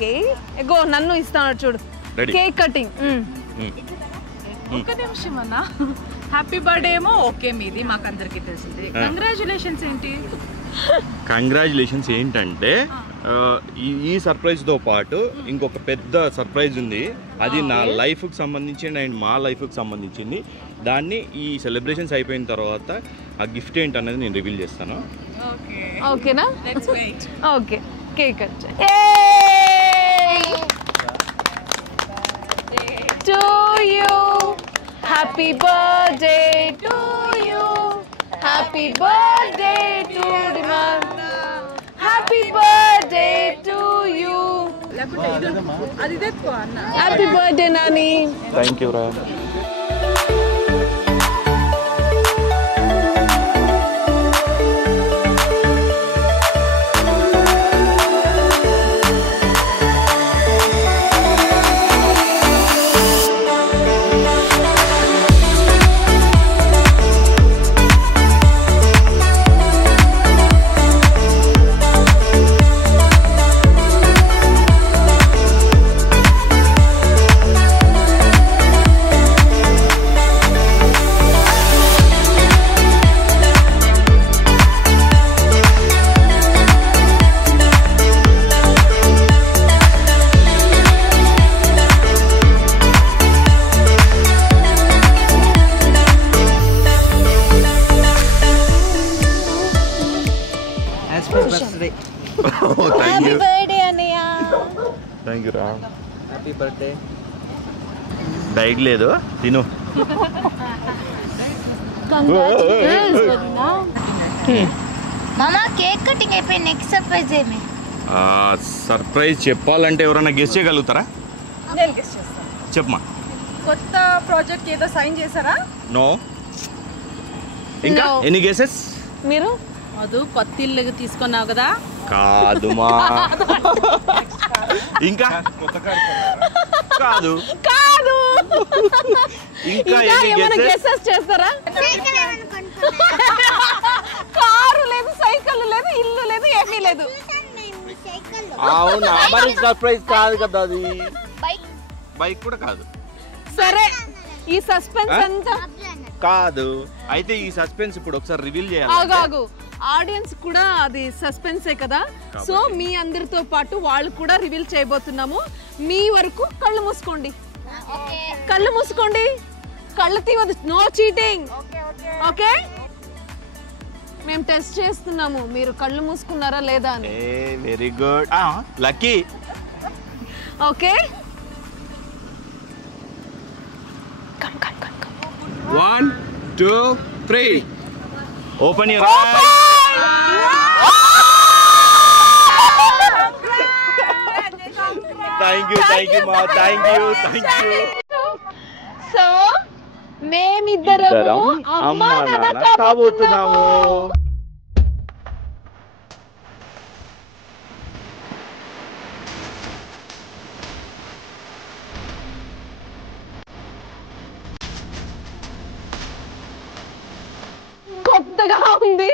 Okay ఎగో నన్ను ఇస్తాను చూడు కేక్ కటింగ్ ఒక్క నిమిషం అన్న హ్యాపీ బర్త్డే ఏమో ఓకే మీది మాకు అందరికీ తెలిసింది కంగ్రాచులేషన్స్ ఏంటి కంగ్రాచులేషన్స్ ఏంటంటే ఈ సర్ప్రైజ్తో పాటు ఇంకొక పెద్ద సర్ప్రైజ్ ఉంది అది నా లైఫ్కి సంబంధించింది అండ్ మా లైఫ్కి సంబంధించింది దాన్ని ఈ సెలబ్రేషన్స్ అయిపోయిన తర్వాత ఆ గిఫ్ట్ ఏంటనేది నేను రివీల్ చేస్తాను ఓకేనా let's wait okay cake cut to you happy birthday to you happy birthday to demand happy birthday to you అది తెచ్చుకో అన్న happy birthday Nani thank you రా హ్యాపీ బర్త్డే అన్నయ్య థ్యాంక్ యూ రా హ్యాపీ బర్త్డే డైట్ లేదు తిను మామా కేక్ కటింగ్ అయిపోయి నెక్స్ట్ సర్ప్రైజ్ ఏమి సర్ప్రైజ్ చెప్పాలంటే ఎవరైనా గెస్ట్ చేయగలుగుతారా నేను గెస్ చేస్తాను చెప్పమా కొత్త ప్రాజెక్ట్ ఏదో సైన్ చేశారా నో ఇంకా No. ఎన్ని గెసెస్ మీరు అదు కొత్త ఇల్లు తీసుకున్నావు కదా కాదుమా ఇంకా కాదు కాదు ఇంకా ఇంకా ఎన్ని ఏమైనా గెసెస్ గెసెస్ చేస్తారా కారు లేదు సైకిల్ లేదు ఇల్లు లేదు ఏమీ లేదు అవునా మరి సర్ప్రైజ్ కాదు కదా అది బైక్ కూడా కాదు సరే ఈ సస్పెన్స్ అంతా కాదు అయితే ఈ సస్పెన్స్ ఇప్పుడు ఒకసారి రివీల్ చేయాలి ఆగు ఆడియన్స్ కూడా అది సస్పెన్సే కదా సో మీ అందరితో పాటు వాళ్ళు కూడా రివీల్ చేయబోతున్నాము మీ వరకు కళ్ళు మూసుకోండి కళ్ళు మూసుకోండి కళ్ళు తీయవద్దు నో చీటింగ్ ఓకే మేము టెస్ట్ చేస్తున్నాము మీరు కళ్ళు మూసుకున్నారా లేదా అని very good lucky okay 1 2 3 open your eyes thank you మా థ్యాంక్ యూ సో మేమిద్దరము అమ్మా నాన్న కాబోతున్నాము కొత్తగా ఉంది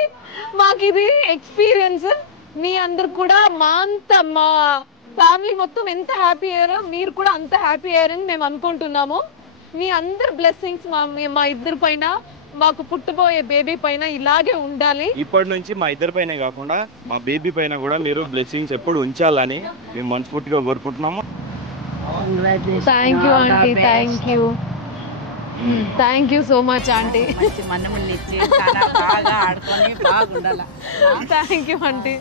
మాకు ఇది ఎక్స్పీరియన్స్ మీ అందరు కూడా మా ఫ్యామిలీ మొత్తం ఎంత హ్యాపీ అయ్యారో మీరు కూడా అంత హ్యాపీ అయ్యారని మేము అనుకుంటున్నాము మీ అందరు బ్లెస్సింగ్స్ మా ఇద్దరి పైన మాకు పుట్టబోయే బేబీ పైన ఇలాగే ఉండాలి ఇప్పటి నుంచి మా ఇద్దరి పైన కాకుండా మా బేబీ పైన కూడా మీరు బ్లెస్సింగ్స్ ఎప్పుడు ఉంచాలని మేము మనస్ఫూర్తిగా కోరుకుంటున్నాము thank you aunty thank you so much aunty మనముల్ని ఇచ్చి చాలా బాగా ఆడుకొని బాగుండాల thank you aunty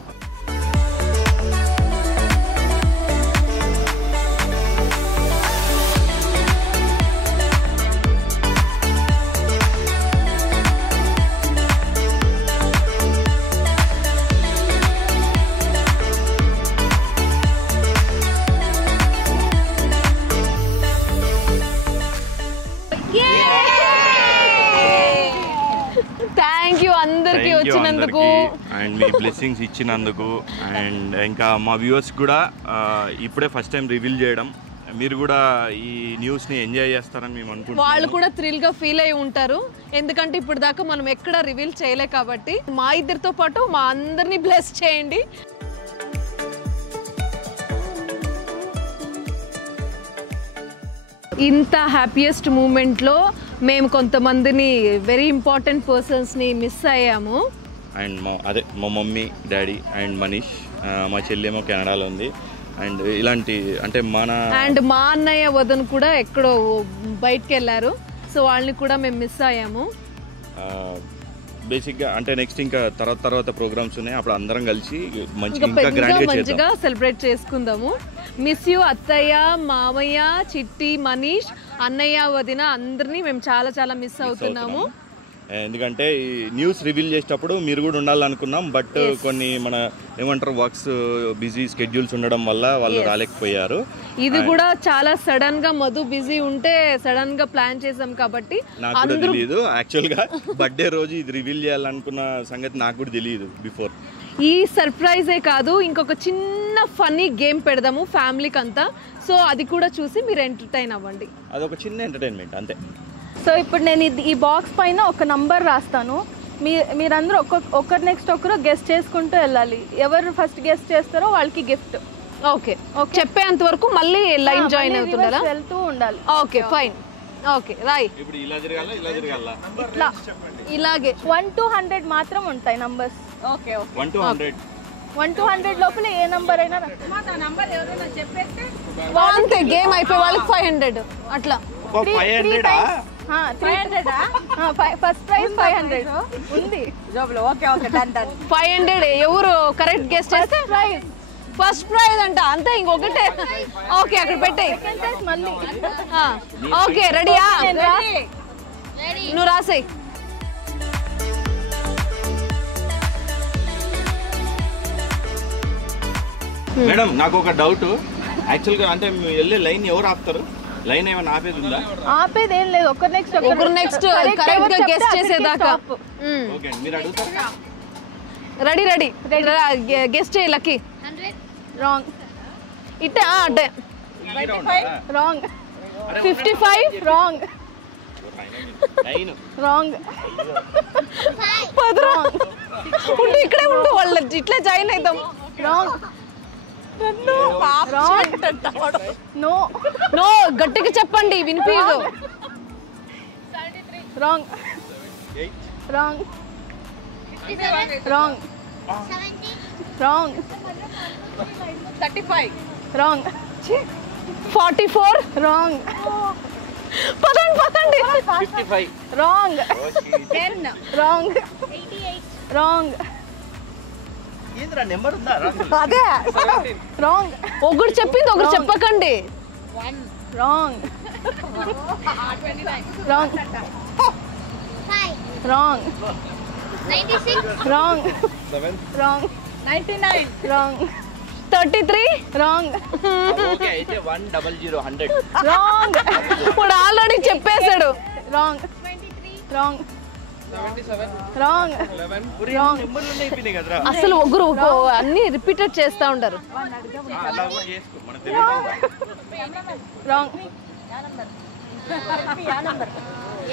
thank you అందరికి వచ్చినందుకు అండ్ మీ బ్లెస్సింగ్స్ ఇచ్చినందుకు అండ్ ఇంకా మా వ్యూవర్స్ కూడా ఇప్పుడే ఫస్ట్ టైం రివీల్ చేయడం మీరు కూడా ఈ న్యూస్ ని ఎంజాయ్ చేస్తారని మేము అనుకుంటున్నాం వాళ్ళు కూడా థ్రిల్ గా ఫీల్ అయి ఉంటారు ఎందుకంటే ఇప్పుడు దాకా మనం ఎక్కడ రివీల్ చేయలే కాబట్టి మా ఇద్దరితో పాటు మా అందరినీ బ్లెస్ చేయండి ఇంత హ్యాపీయెస్ట్ మూమెంట్లో మేము కొంతమందిని వెరీ ఇంపార్టెంట్ పర్సన్స్ని మిస్ అయ్యాము. అండ్ మా మమ్మీ డాడీ అండ్ మనీష్, మా చెల్లేమో కెనడాలో ఉంది. అండ్ ఇలాంటి అంటే అండ్ మా అన్నయ్య వదన్ కూడా ఎక్కడో బయటకు వెళ్ళారు. సో వాళ్ళని కూడా మేము మిస్ అయ్యాము. బేసిక్గా అంటే నెక్స్ట్ ఇంకా తర్వాత ప్రోగ్రామ్స్ ఉన్నాయి, అప్పుడు అందరం కలిసి మంచిగా సెలబ్రేట్ చేసుకుందాము. మిస్ యూ అత్తయ్య, మామయ్య, చిట్టి, మనీష్, అన్నయ్య, వదిన అందరినీ మేము చాలా చాలా మిస్ అవుతున్నాము. ఎందుకంటే ఈ న్యూస్ రివీల్ చేసేటప్పుడు మీరు కూడా ఉండాలనుకున్నాం, బట్ కొన్ని మన ఏమంటారు వర్క్స్ బిజీ స్కెడ్యూల్స్ ఉండడం వల్ల వాళ్ళు రాలేకపోయారు. ఇది కూడా చాలా సడన్ గా మధు బిజీ ఉంటే సడన్ గా ప్లాన్ చేసాం కాబట్టి నాకు కూడా తెలియదు. యాక్చువల్ గా బర్త్డే రోజు ఇది రివీల్ చేయాలనుకున్న సంగతి నాకు కూడా తెలియదు బిఫోర్. ఈ సర్ప్రైజే కాదు, ఇంకొక చిన్న ఫన్నీ గేమ్ పెడదాము ఫ్యామిలీకి అంతా. సో అది కూడా చూసి మీరు ఎంటర్టైన్ అవ్వండి. అదొక చిన్న ఎంటర్టైన్మెంట్ అంతే. సో ఇప్పుడు నేను ఈ బాక్స్ పైన ఒక నంబర్ రాస్తాను. మీరందరూ ఒకరు నెక్స్ట్ ఒకరు గెస్ట్ చేసుకుంటూ వెళ్ళాలి. ఎవరు ఫస్ట్ గెస్ట్ చేస్తారో వాళ్ళకి గిఫ్ట్. ఓకే, చెప్పేంత వరకు మళ్ళీ లైన్ జాయిన్ అవుతుందా? వెళ్తూ ఉండాలి. Okay fine. ఓకే రాయ్. ఇప్పుడు ఇలా జరగాల ఇలా జరగాల ఇట్లా ఇలాగే 1 to 100 మాత్రం ఉంటాయి నంబర్స్. ఓకే 1 to 100 1 to 100 లోపల ఏ నంబర్ అయినా నంబర్ ఎవరైనా చెప్పేస్తే అంతే. గేమ్ అయిపోయి వాళ్ళకి 500 అట్లా. 500 ఫస్ట్ ప్రైజ్ 500 ఉంది. Okay okay done done. 500 ఎవరు కరెక్ట్ గెస్ట్ చేస్తే ఫస్ట్ ప్రైజ్ అంట. అంతే, ఇంకొకటే. ఓకే అక్కడ పెట్టే. మళ్ళీ ఓకే రెడీయా? నువ్వు రాసేయ్. మేడం నాకు ఒక డౌట్. యాక్చువల్గా అంటే వెళ్ళే లైన్ ఎవరు ఆపుతారు? లైన్ ఏమైనా ఆపేది ఉందా? ఆపేది ఏం లేదు. ఒకరు నెక్స్ట్ కరెక్ట్ గా గెస్ట్ చేసేదాకా. ఓకే మీరు అడుగుతారు. రెడీ గెస్ట్ చేయి. Lucky wrong. ఇట్టే అంటే రాంగ్. 55 రాంగ్. రాంగ్. ఉండు ఇక్కడే ఉండు, వాళ్ళు ఇట్లా జాయిన్ అవుతాం. రాంగ్. నో నో గట్టిగా చెప్పండి, వినిపించదు. Wrong. Wrong. Wrong. Wrong. 35 wrong. 44 wrong. పదండి 55 రాంగ్. 10 రాంగ్. రాంగ్. ఏంద్రా నెంబర్ ఉందా? అదే రాంగ్. ఒకటి చెప్పింది ఒకటి చెప్పకండి. Wrong. Wrong. Wrong. 96 wrong. 7 wrong. 99 wrong. 33 wrong. Okay అయితే 100 100 రాంగ్. ఇప్పుడు ఆల్రెడీ చెప్పేశాడు. రాంగ్. 23 రాంగ్. 77 రాంగ్. 11 రాంగ్. నెంబర్లు అయిపోయినాయి కదరా. అసలు ఒకరు అన్ని రిపీటెడ్ చేస్తా ఉంటారు. అలా కూడా చేసుకో మన తెలియదు. రాంగ్.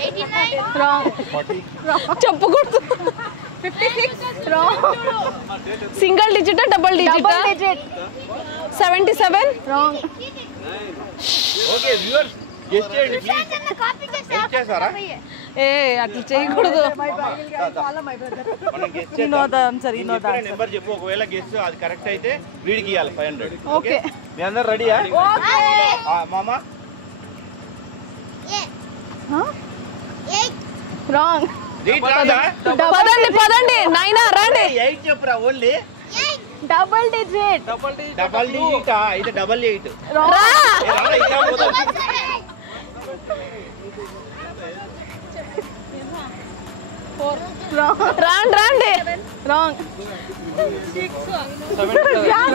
89 రాంగ్. చెప్పకూడదు. 56 wrong. Single digit double digit? Double digit. 77 wrong. Okay viewers guess చేయండి ప్లీజ్. కాపీ చేస్తా. చేసారా? ఏ అట్లా చేయకూడదు. మనం గెస్ చేద్దాం. నెంబర్ చెప్పు, ఒకవేళ గెస్ అది కరెక్ట్ అయితే వీడికి ఇవ్వాలి 500. ఓకే. మీ అందరు రెడీయా? మామా రాంగ్. పదండి నైనా రండి. 8 చెప్పురా ఓన్లీ. Double digit. డబల్ డిజిటా? అయితే 88. రాంగ్. రండి. Wrong.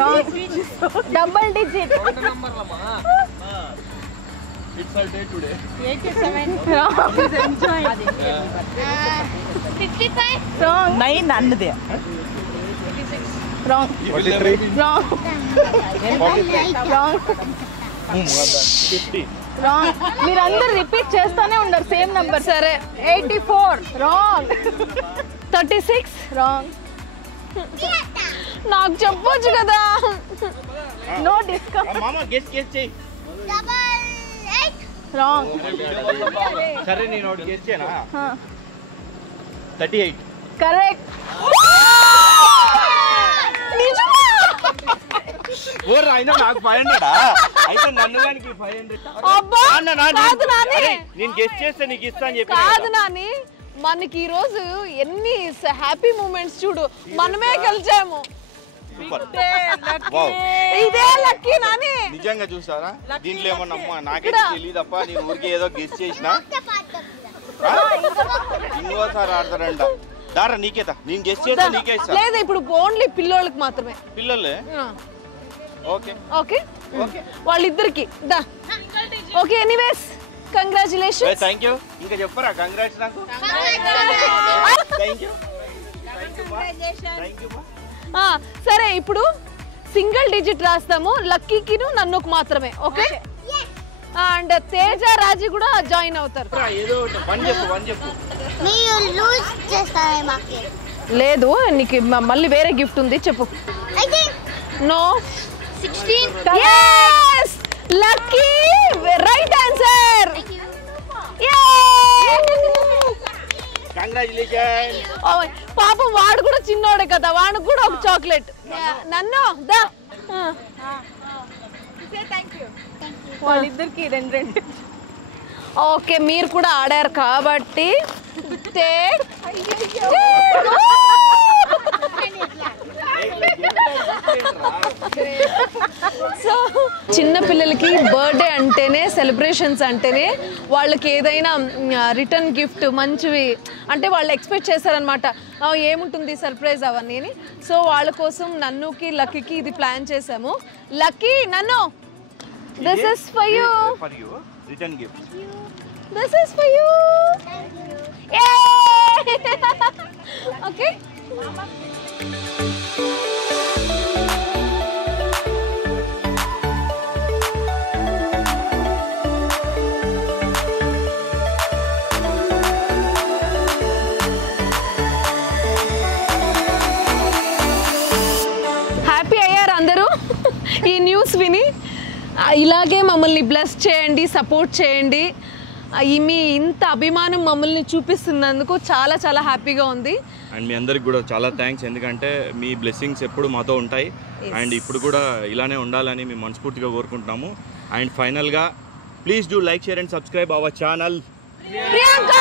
Wrong. Double digit. It's our day today. 87 wrong. 55 wrong. 9 అన్నదే. రాంగ్. 43. రాంగ్. రాంగ్. 50. రాంగ్. మీరందరూ రిపీట్ చేస్తానే ఉన్నారు సేమ్ నంబర్. సరే 84 రాంగ్. 36 రాంగ్. నాకు చెప్పొచ్చు కదా. No discount. మామా గెస్ చేయి. 88 రాంగ్. సరే నేను ఒకటి గెస్ చేయనా? 38. కరెక్ట్. ఓర్ అయినా నాకు 500 అయితే నన్ను గానికి 500. అబ్బా కాదు నాని, నేను గెస్ చేస్తే నీకు ఇస్తా అని చెప్పి కాదు నాని, మనకి ఈ రోజు ఎన్ని హ్యాపీ మూమెంట్స్ చూడు, మనమే గెలిచాము. ఇదే లక్కీ నాని. నిజంగా చూసారా దీంట్లో ఏమన్నా నాకైతే తెలియదప్ప, నేను ఊరికి ఏదో గెస్ చేసిన. ఇంకోసారి ఆడతారంట. దారా నీకేదా, నేను గెస్ చేస్తా నీకే ఇస్తా. లేదు ఇప్పుడు ఓన్లీ పిల్లోళ్ళకి మాత్రమే. పిల్లలే ఓకే ఓకే వాళ్ళిద్దరికి దా. Okay anyways congratulations. Thank you. ఇంకా చెప్పరా కంగ్రాట్స్ నాకు? Thank you. సరే ఇప్పుడు సింగిల్ డిజిట్ రాస్తాము, లక్కీకిను నన్నుకు మాత్రమే. ఓకే అండ్ తేజ రాజీ కూడా జాయిన్ అవుతారు. ఏదో వన్ చెప్పు. మీరు లూజ్ చేస్తారే మాకి. లేదు నీకు మళ్ళీ వేరే గిఫ్ట్ ఉంది, చెప్పు. No 16. yes lucky right answer. Congratulation. పాపం వాడు కూడా చిన్నోడే కదా, వాడికి కూడా ఒక చాక్లెట్. నన్ను దా. వాళ్ళిద్దరికి 2. ఓకే మీరు కూడా ఆడారు కాబట్టి సో చిన్న పిల్లలకి బర్త్డే అంటేనే, సెలబ్రేషన్స్ అంటేనే వాళ్ళకి ఏదైనా రిటర్న్ గిఫ్ట్ మంచివి అంటే వాళ్ళు ఎక్స్పెక్ట్ చేశారనమాట, ఏముంటుంది సర్ప్రైజ్ అవన్నీ. సో వాళ్ళ కోసం నన్నుకి లక్కీకి ఇది ప్లాన్ చేసాము. లక్కీ నన్ను, this is for you. Return gift. This is for you. Yay! Okay. Happy అయ్యారు అందరూ ఈ న్యూస్ విని. ఇలాగే మమ్మల్ని బ్లెస్ చేయండి, సపోర్ట్ చేయండి. మీ ఇంత అభిమానం మమ్మల్ని చూపిస్తున్నందుకు చాలా చాలా హ్యాపీగా ఉంది. అండ్ మీ అందరికి కూడా చాలా థ్యాంక్స్, ఎందుకంటే మీ బ్లెస్సింగ్స్ ఎప్పుడు మాతో ఉంటాయి అండ్ ఇప్పుడు కూడా ఇలానే ఉండాలని మేము మనస్ఫూర్తిగా కోరుకుంటున్నాము. అండ్ ఫైనల్గా please do like, share and subscribe our channel Priyanka